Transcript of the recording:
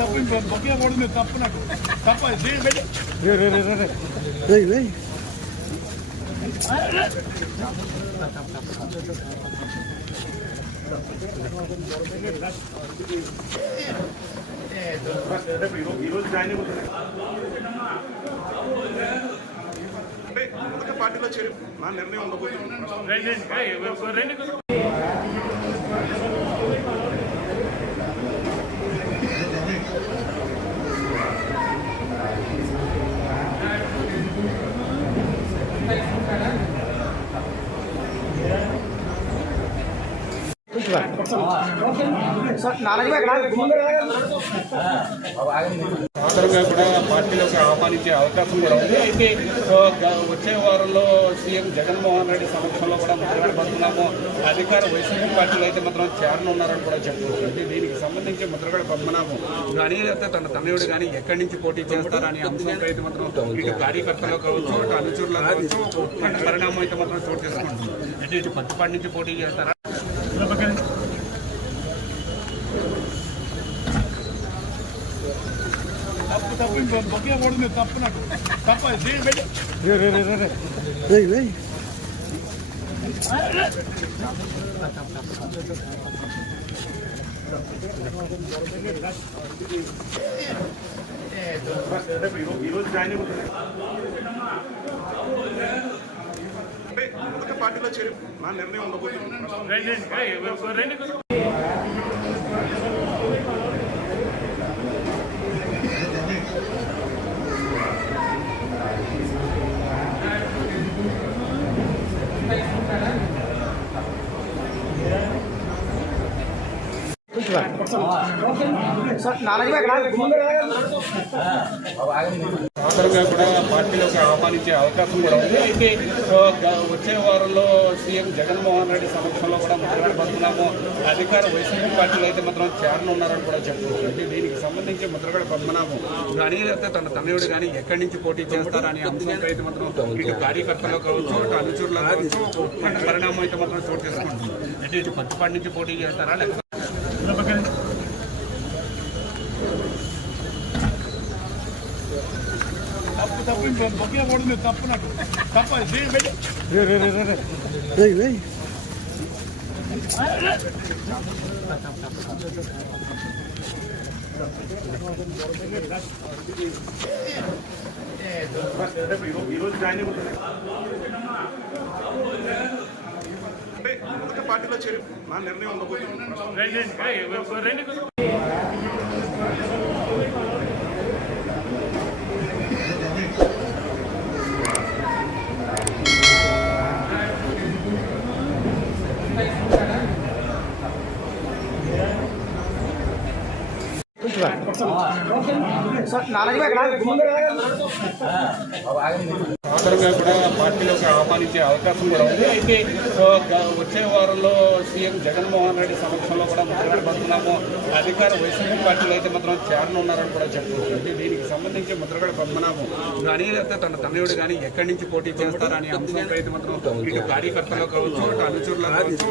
తప్పు బొకే పడుతుంది తప్పు నాకు తప్ప ఈరోజు జాయిన్ అయిపోతుంది పార్టీలో చేరి నా నిర్ణయం ఉండబోతుంది Thank you. అవసరంగా కూడా పార్టీలోకి ఆహ్వానించే అవకాశం కూడా ఉంది. అయితే వచ్చే వారంలో సీఎం జగన్మోహన్ రెడ్డి సమక్షంలో కూడా ముద్రగడ అధికార వైసీపీ పార్టీలు అయితే మాత్రం చేరనున్నారని కూడా చెప్తున్నారు దీనికి సంబంధించి ముద్రగడ పద్మనాభం కానీ అయితే తన తనయుడు కానీ ఎక్కడి నుంచి పోటీ చేస్తారని అంశంపై అయితే మాత్రం ఇటు కార్యకర్తలు కావచ్చు అటు అనుచరులు కావచ్చు పరిణామం అయితే మాత్రం చోటు చేసుకుంటుంది. అంటే ఇటు పత్తిపాటి నుంచి పోటీ చేస్తారా? తప్పు తప్పు బొకే తప్పు నాకు తప్ప ఈరోజు జాయిన్ అయిపోతుంది పార్టీలో చేరి నా నిర్ణయం ఉండబోతుంది అవసరంగా కూడా పార్టీలోకి ఆహ్వానించే అవకాశం కూడా ఉంది. అయితే వచ్చే వారంలో సీఎం జగన్మోహన్ రెడ్డి సమక్షంలో కూడా ముద్రగడ అధికార వైసీపీ పార్టీలో అయితే మాత్రం చేరనున్నారని కూడా చెప్తున్నారు. అంటే దీనికి సంబంధించి ముద్రగడ పద్మనాభం కానీ లేకపోతే తన తనయుడు కానీ ఎక్కడి నుంచి పోటీ చేస్తారనే అంశంపై అయితే మాత్రం ఇటు కార్యకర్తలు కావచ్చు అటు అనుచరులు కావచ్చు పరిణామం అయితే మాత్రం చోటు చేసుకుంటుంది. అంటే ఇటు పత్తిపాటి నుంచి పోటీ చేస్తారా లేకపోతే తప్పు తప్పు బొకే పడుతుంది తప్పు నాకు తప్ప ఈరోజు జాయిన్ అయిపోతుంది పార్టీలో చేరి నా నిర్ణయం ఉండబోతుంది అవసరంగా కూడా పార్టీలోకి ఆహ్వానించే అవకాశం కూడా ఉంది. అయితే వచ్చే వారంలో సీఎం జగన్మోహన్ రెడ్డి సమక్షంలో కూడా ముద్రగడ అధికార వైసీపీ పార్టీలో అయితే మాత్రం చేరనున్నారని కూడా చెప్తున్నారు అంటే దీనికి సంబంధించి ముద్రగడ పద్మనాభం కానీ తన తనయుడు కానీ ఎక్కడి నుంచి పోటీ చేస్తారనే అంశంపై అయితే మాత్రం ఇటు కార్యకర్తలు కావచ్చు అటు అనుచరులు కావచ్చు